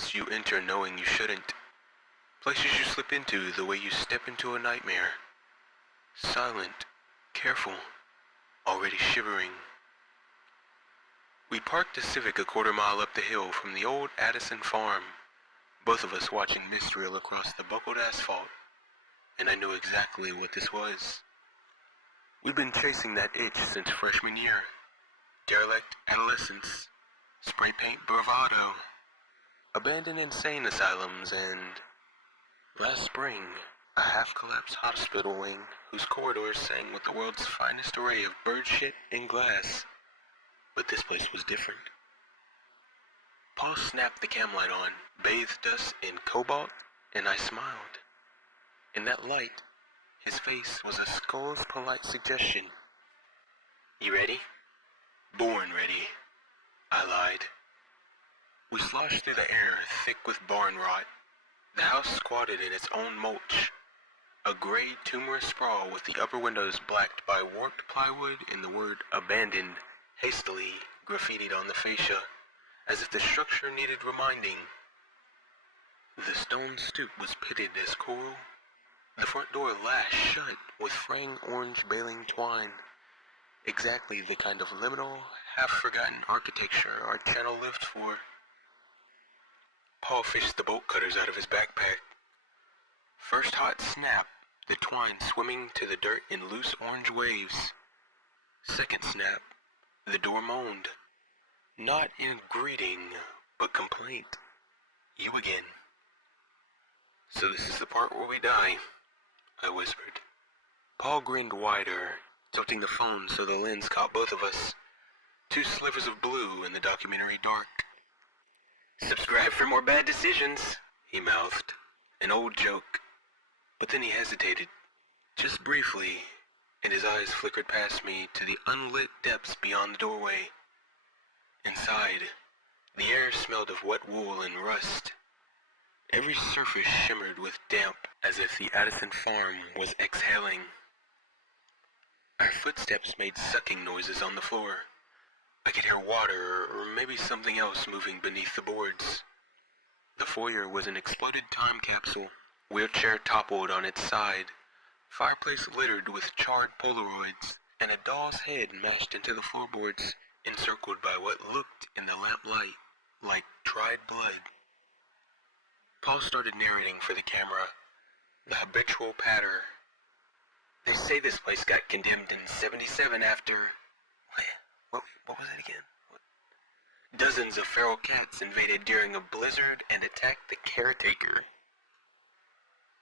Worlds you enter knowing you shouldn't. Places you slip into the way you step into a nightmare. Silent, careful, already shivering. We parked the Civic a quarter-mile up the hill from the old Addison Farm, both of us watching mist reel across the buckled asphalt, and I knew exactly what this was. We'd been chasing that itch since freshman year. Derelict adolescence, spray paint bravado, abandoned insane asylums, and last spring, a half-collapsed hospital wing whose corridors sang with the world's finest array of bird shit and glass. But this place was different. Paul snapped the cam light on, bathed us in cobalt, and I smiled. In that light, his face was a skull's polite suggestion. "You ready?" "Born ready," I lied. We sloshed through the air, thick with barn rot. The house squatted in its own mulch, a gray, tumorous sprawl with the upper windows blacked by warped plywood and the word "abandoned" hastily graffitied on the fascia, as if the structure needed reminding. The stone stoop was pitted as coral. The front door lashed shut with fraying orange baling twine, exactly the kind of liminal, half-forgotten architecture our channel lived for. Paul fished the bolt cutters out of his backpack. First hot snap, the twine swimming to the dirt in loose orange waves. Second snap, the door moaned. Not in greeting, but complaint. "You again." "So this is the part where we die," I whispered. Paul grinned wider, tilting the phone so the lens caught both of us. Two slivers of blue in the documentary dark. "Subscribe for more bad decisions," he mouthed. An old joke. But then he hesitated, just briefly, and his eyes flickered past me to the unlit depths beyond the doorway. Inside, the air smelled of wet wool and rust. Every surface shimmered with damp, as if the Addison Farm was exhaling. Our footsteps made sucking noises on the floor. I could hear water, or maybe something else moving beneath the boards. The foyer was an exploded time capsule, wheelchair toppled on its side, fireplace littered with charred Polaroids, and a doll's head mashed into the floorboards, encircled by what looked in the lamplight like dried blood. Paul started narrating for the camera, the habitual patter. "They say this place got condemned in '77 after... What was it again? Dozens of feral cats invaded during a blizzard and attacked the caretaker."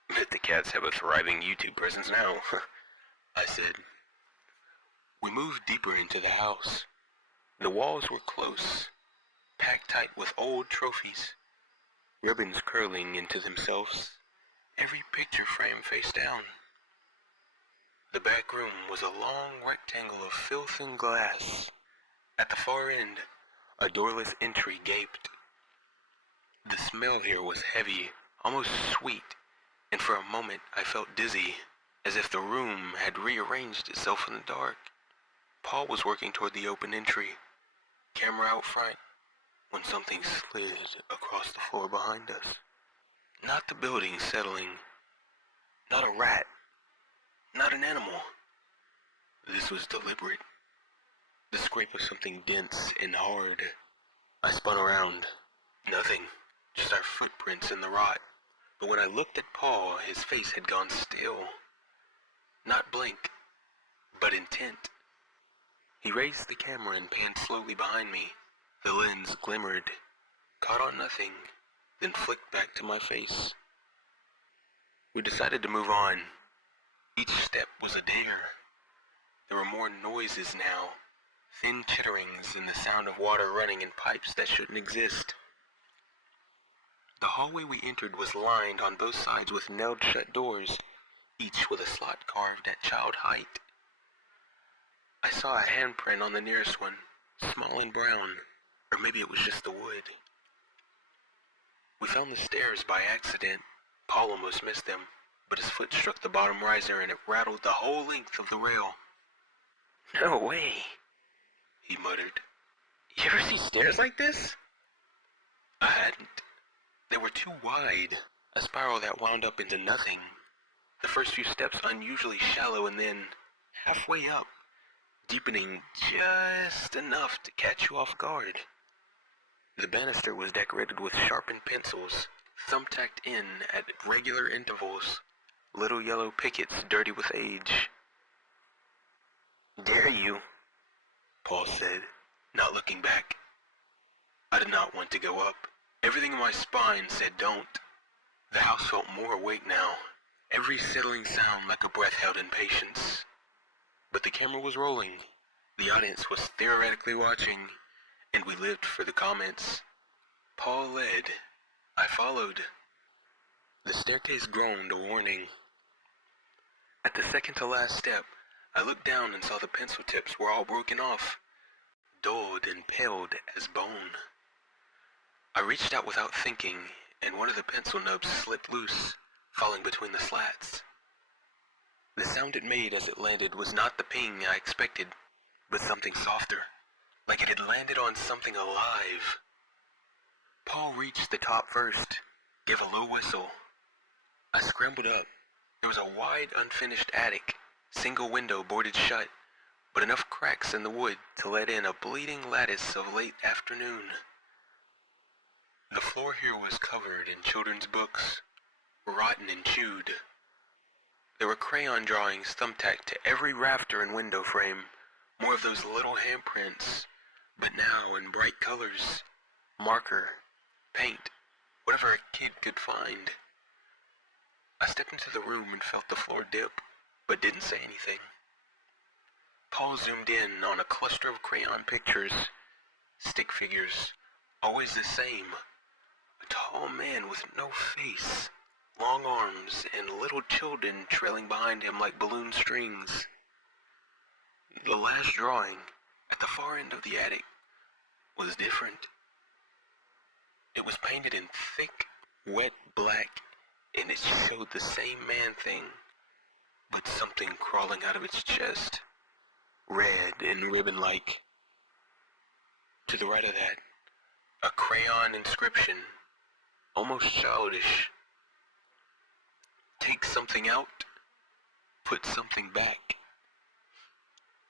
"Bet the cats have a thriving YouTube presence now," I said. We moved deeper into the house. The walls were close, packed tight with old trophies, ribbons curling into themselves, every picture frame face down. The back room was a long rectangle of filth and glass. At the far end, a doorless entry gaped. The smell here was heavy, almost sweet, and for a moment I felt dizzy, as if the room had rearranged itself in the dark. Paul was working toward the open entry, camera out front, when something slid across the floor behind us. Not the building settling, not a rat, not an animal. This was deliberate. The scrape of something dense and hard. I spun around. Nothing, just our footprints in the rot. But when I looked at Paul, his face had gone still. Not blank, but intent. He raised the camera and panned slowly behind me. The lens glimmered, caught on nothing, then flicked back to my face. We decided to move on. Each step was a dare. There were more noises now. Thin chitterings and the sound of water running in pipes that shouldn't exist. The hallway we entered was lined on both sides with nailed-shut doors, each with a slot carved at child height. I saw a handprint on the nearest one, small and brown, or maybe it was just the wood. We found the stairs by accident. Paul almost missed them, but his foot struck the bottom riser and it rattled the whole length of the rail. "No way," he muttered. "You ever see stairs like this?" I hadn't. They were too wide, a spiral that wound up into nothing. The first few steps unusually shallow and then halfway up, deepening just enough to catch you off guard. The banister was decorated with sharpened pencils, thumbtacked in at regular intervals, little yellow pickets dirty with age. "Dare you?" Paul said, not looking back. I did not want to go up. Everything in my spine said don't. The house felt more awake now, every settling sound like a breath held in patience. But the camera was rolling. The audience was theoretically watching, and we lived for the comments. Paul led. I followed. The staircase groaned a warning. At the second to last step, I looked down and saw the pencil tips were all broken off, dulled and paled as bone. I reached out without thinking, and one of the pencil nubs slipped loose, falling between the slats. The sound it made as it landed was not the ping I expected, but something softer, like it had landed on something alive. Paul reached the top first, gave a low whistle. I scrambled up. There was a wide, unfinished attic, single window boarded shut, but enough cracks in the wood to let in a bleeding lattice of late afternoon. The floor here was covered in children's books, rotten and chewed. There were crayon drawings thumbtacked to every rafter and window frame, more of those little handprints, but now in bright colors, marker, paint, whatever a kid could find. I stepped into the room and felt the floor dip, but didn't say anything. Paul zoomed in on a cluster of crayon pictures, stick figures, always the same. A tall man with no face, long arms, and little children trailing behind him like balloon strings. The last drawing, at the far end of the attic, was different. It was painted in thick, wet black, and it showed the same man thing, but something crawling out of its chest, red and ribbon-like. To the right of that, a crayon inscription, almost childish. "Take something out, put something back."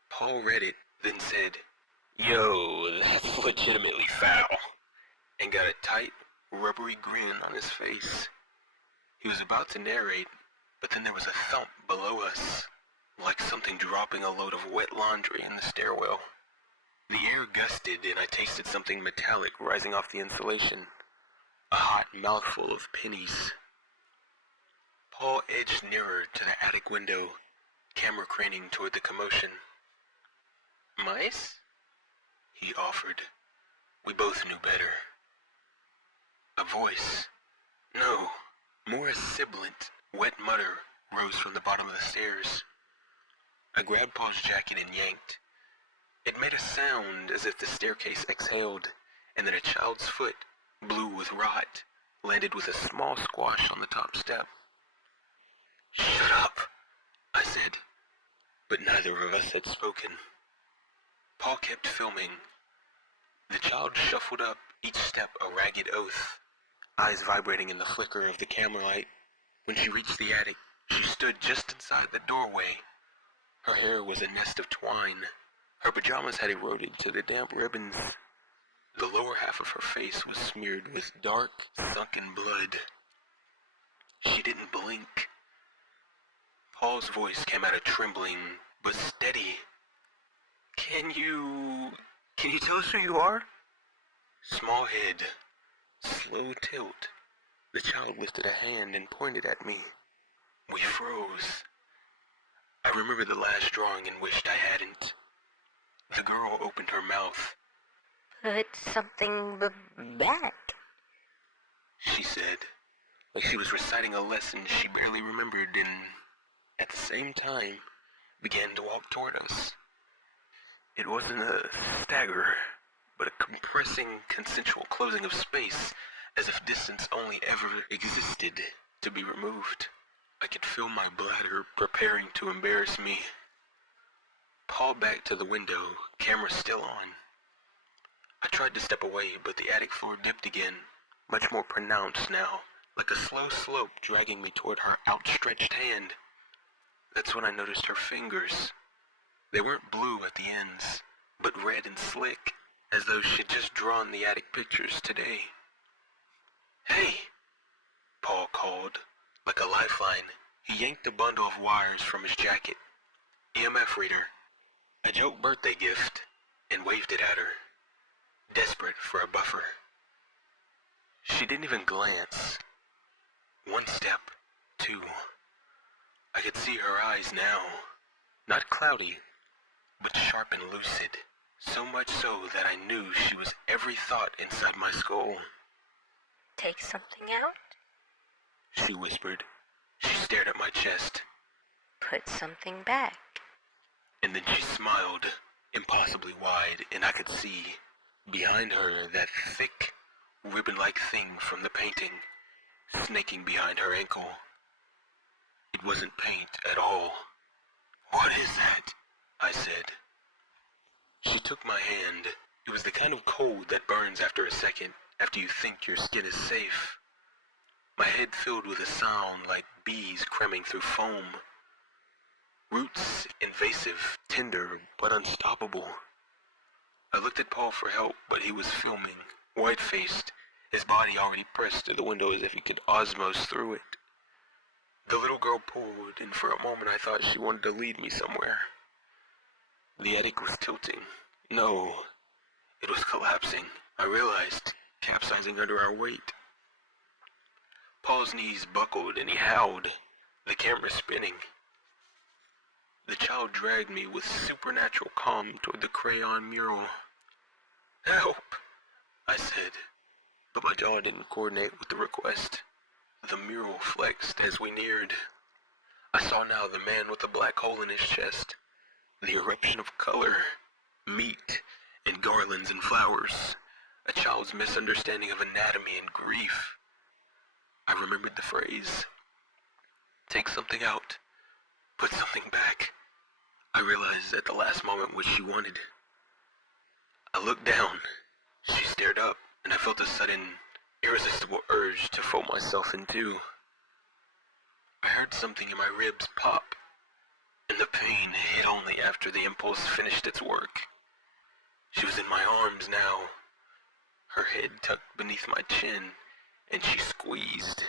Paul read it, then said, "Yo, that's legitimately foul," and got a tight, rubbery grin on his face. He was about to narrate, but then there was a thump below us, like something dropping a load of wet laundry in the stairwell. The air gusted and I tasted something metallic rising off the insulation, a hot mouthful of pennies. Paul edged nearer to the attic window, camera craning toward the commotion. "Mice?" he offered. We both knew better. A voice, no, more a sibilant, wet mutter rose from the bottom of the stairs. I grabbed Paul's jacket and yanked. It made a sound as if the staircase exhaled, and then a child's foot, blue with rot, landed with a small squash on the top step. "Shut up," I said, but neither of us had spoken. Paul kept filming. The child shuffled up, each step a ragged oath, eyes vibrating in the flicker of the camera light. When she reached the attic, she stood just inside the doorway. Her hair was a nest of twine. Her pajamas had eroded to the damp ribbons. The lower half of her face was smeared with dark, sunken blood. She didn't blink. Paul's voice came out trembling, but steady. Can you tell us who you are?" Small head, slow tilt. The child lifted a hand and pointed at me. We froze. I remembered the last drawing and wished I hadn't. The girl opened her mouth. "Put something back," she said, like she was reciting a lesson she barely remembered, and at the same time began to walk toward us. It wasn't a stagger, but a compressing, consensual closing of space, as if distance only ever existed to be removed. I could feel my bladder preparing to embarrass me. Paul backed to the window, camera still on. I tried to step away, but the attic floor dipped again, much more pronounced now, like a slow slope dragging me toward her outstretched hand. That's when I noticed her fingers. They weren't blue at the ends, but red and slick, as though she'd just drawn the attic pictures today. "Hey," Paul called, like a lifeline. He yanked a bundle of wires from his jacket. EMF reader. A joke birthday gift, and waved it at her, desperate for a buffer. She didn't even glance. One step, two. I could see her eyes now. Not cloudy, but sharp and lucid. So much so that I knew she was every thought inside my skull. "Take something out? She whispered. She stared at my chest. Put something back." And then she smiled, impossibly wide, and I could see, behind her, that thick, ribbon-like thing from the painting, snaking behind her ankle. It wasn't paint at all. "What is that?" I said. She took my hand. It was the kind of cold that burns after a second, after you think your skin is safe. My head filled with a sound like bees cramming through foam. Roots, invasive, tender, but unstoppable. I looked at Paul for help, but he was filming, white-faced, his body already pressed to the window as if he could osmose through it. The little girl pulled, and for a moment I thought she wanted to lead me somewhere. The attic was tilting. No, it was collapsing. I realized, capsizing under our weight. Paul's knees buckled and he howled, the camera spinning. The child dragged me with supernatural calm toward the crayon mural. "Help," I said, but my jaw didn't coordinate with the request. The mural flexed as we neared. I saw now the man with the black hole in his chest, the eruption of color, meat, and garlands and flowers, a child's misunderstanding of anatomy and grief. I remembered the phrase, "Take something out, put something back." I realized at the last moment what she wanted. I looked down. She stared up, and I felt a sudden, irresistible urge to fold myself in two. I heard something in my ribs pop, and the pain hit only after the impulse finished its work. She was in my arms now, her head tucked beneath my chin, and she squeezed,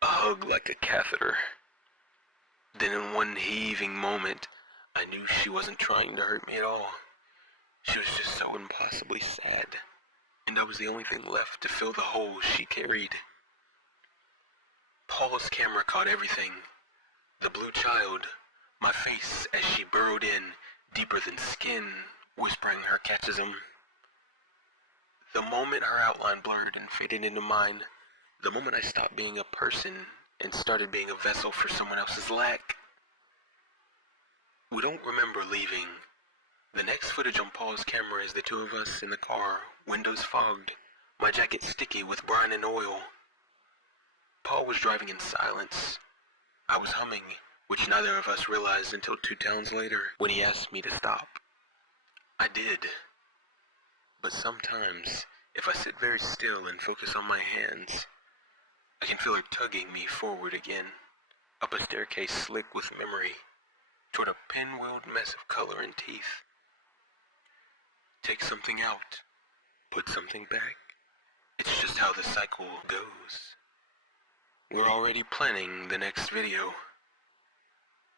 a hug like a catheter. Then in one heaving moment, I knew she wasn't trying to hurt me at all. She was just so impossibly sad, and I was the only thing left to fill the hole she carried. Paula's camera caught everything. The blue child, my face as she burrowed in, deeper than skin, whispering her catechism. The moment her outline blurred and faded into mine, the moment I stopped being a person and started being a vessel for someone else's lack. We don't remember leaving. The next footage on Paul's camera is the two of us in the car, windows fogged, my jacket sticky with brine and oil. Paul was driving in silence. I was humming, which neither of us realized until 2 towns later, when he asked me to stop. I did. But sometimes, if I sit very still and focus on my hands, I can feel her tugging me forward again, up a staircase slick with memory, toward a pinwheeled mess of color and teeth. Take something out, put something back. It's just how the cycle goes. We're already planning the next video.